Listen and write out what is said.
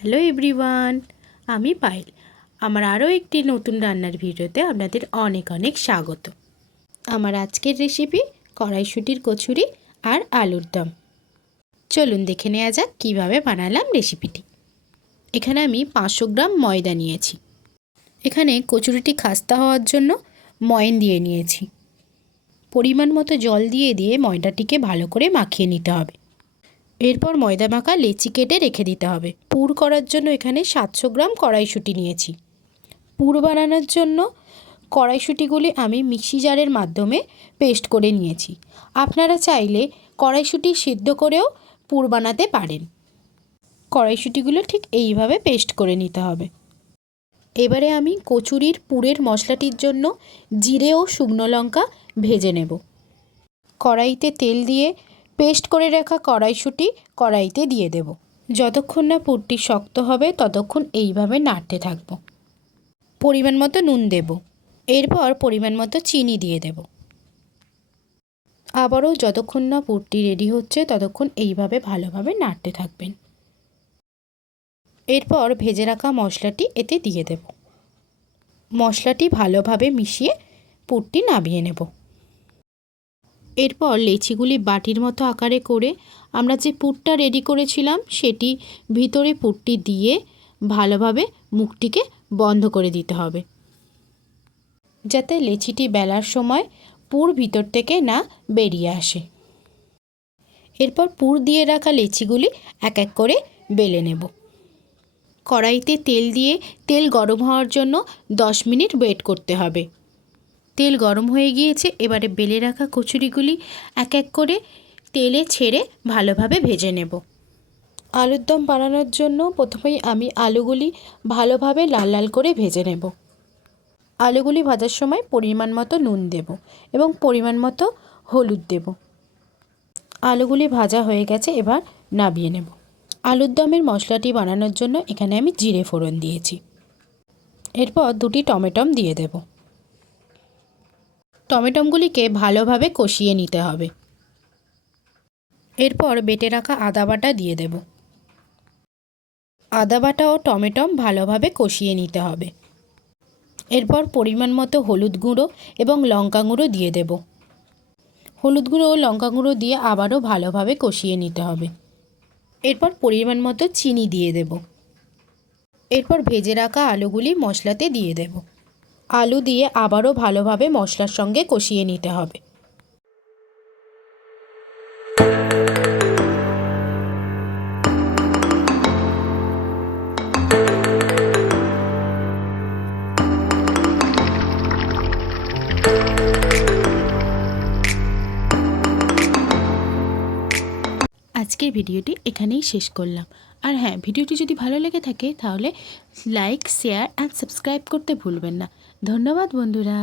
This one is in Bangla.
হ্যালো এভরিওয়ান, আমি পায়েল। আমার আরও একটি নতুন রান্নার ভিডিওতে আপনাদের অনেক অনেক স্বাগত। আমার আজকের রেসিপি কড়াইশুটির কচুরি আর আলুর দম। চলুন দেখে নেওয়া যাক কীভাবে বানালাম রেসিপিটি এখানে আমি পাঁচশো গ্রাম ময়দা নিয়েছি। এখানে কচুরিটি খাস্তা হওয়ার জন্য ময়ন দিয়ে নিয়েছি। পরিমাণ মতো জল দিয়ে দিয়ে ময়দাটিকে ভালো করে মাখিয়ে নিতে হবে। এরপর ময়দা মাখা লেচি কেটে রেখে দিতে হবে। পুর করার জন্য এখানে সাতশো গ্রাম কড়াইশুঁটি নিয়েছি। পুর বানানোর জন্য কড়াইশুঁটিগুলি আমি মিক্সি জারের মাধ্যমে পেস্ট করে নিয়েছি। আপনারা চাইলে কড়াইশুঁটি সিদ্ধ করেও পুর বানাতে পারেন। কড়াইশুঁটিগুলো ঠিক এইভাবে পেস্ট করে নিতে হবে। এবারে আমি কচুরির পুরের মশলাটির জন্য জিরে ও শুকনো লঙ্কা ভেজে নেব। কড়াইতে তেল দিয়ে পেস্ট করে রাখা কড়াইশুঁটি কড়াইতে দিয়ে দেব। যতক্ষণ না পুরটি শক্ত হবে, ততক্ষণ এইভাবে নাড়তে থাকব। পরিমাণ মতো নুন দেব। এরপর পরিমাণ মতো চিনি দিয়ে দেব। আবারও যতক্ষণ না পুরটি রেডি হচ্ছে, ততক্ষণ এইভাবে ভালোভাবে নাড়তে থাকবেন। এরপর ভেজে রাখা মশলাটি এতে দিয়ে দেব। মশলাটি ভালোভাবে মিশিয়ে পুরটি নামিয়ে নেব। এরপর লেচিগুলি বাটির মতো আকারে করে আমরা যে পুরটা রেডি করেছিলাম, সেটি ভিতরে পুরটি দিয়ে ভালোভাবে মুখটিকে বন্ধ করে দিতে হবে। যাতে লেচিটি বেলার সময় পুর ভিতর থেকে না বেরিয়ে আসে। এরপর পুর দিয়ে রাখা লেচিগুলি এক এক করে বেলে নেব। কড়াইতে তেল দিয়ে তেল গরম হওয়ার জন্য দশ মিনিট ওয়েট করতে হবে। তেল গরম হয়ে গিয়েছে, এবারে বেলে রাখা কচুরিগুলি এক এক করে তেলে ছেড়ে ভালোভাবে ভেজে নেব। আলুর দম বানানোর জন্য প্রথমেই আমি আলুগুলি ভালোভাবে লাল লাল করে ভেজে নেব। আলুগুলি ভাজার সময় পরিমাণ মতো নুন দেব এবং পরিমাণ মতো হলুদ দেব। আলুগুলি ভাজা হয়ে গেছে, এবার নাবিয়ে নেব। আলুর দমের মশলাটি বানানোর জন্য এখানে আমি জিরে ফোড়ন দিয়েছি। এরপর দুটি টমেটম দিয়ে দেব। টমেটমগুলিকে ভালোভাবে কষিয়ে নিতে হবে। এরপর বেটে রাখা আদা বাটা দিয়ে দেব। আদা বাটা ও টমেটম ভালোভাবে কষিয়ে নিতে হবে। এরপর পরিমাণ মতো হলুদ গুঁড়ো এবং লঙ্কা গুঁড়ো দিয়ে দেব। হলুদ গুঁড়ো ও লঙ্কা গুঁড়ো দিয়ে আবারও ভালোভাবে কষিয়ে নিতে হবে। এরপর পরিমাণ মতো চিনি দিয়ে দেব। এরপর ভেজে রাখা আলুগুলি মশলাতে দিয়ে দেব। আলু দিয়ে আবারও ভালোভাবে মশলার সঙ্গে কষিয়ে নিতে হবে। আজকের ভিডিওটি এখানেই শেষ করলাম। আর হ্যাঁ ভিডিওটি যদি ভালো লেগে থাকে তাহলে লাইক শেয়ার অ্যান্ড সাবস্ক্রাইব করতে ভুলবেন না। ধন্যবাদ বন্ধুরা।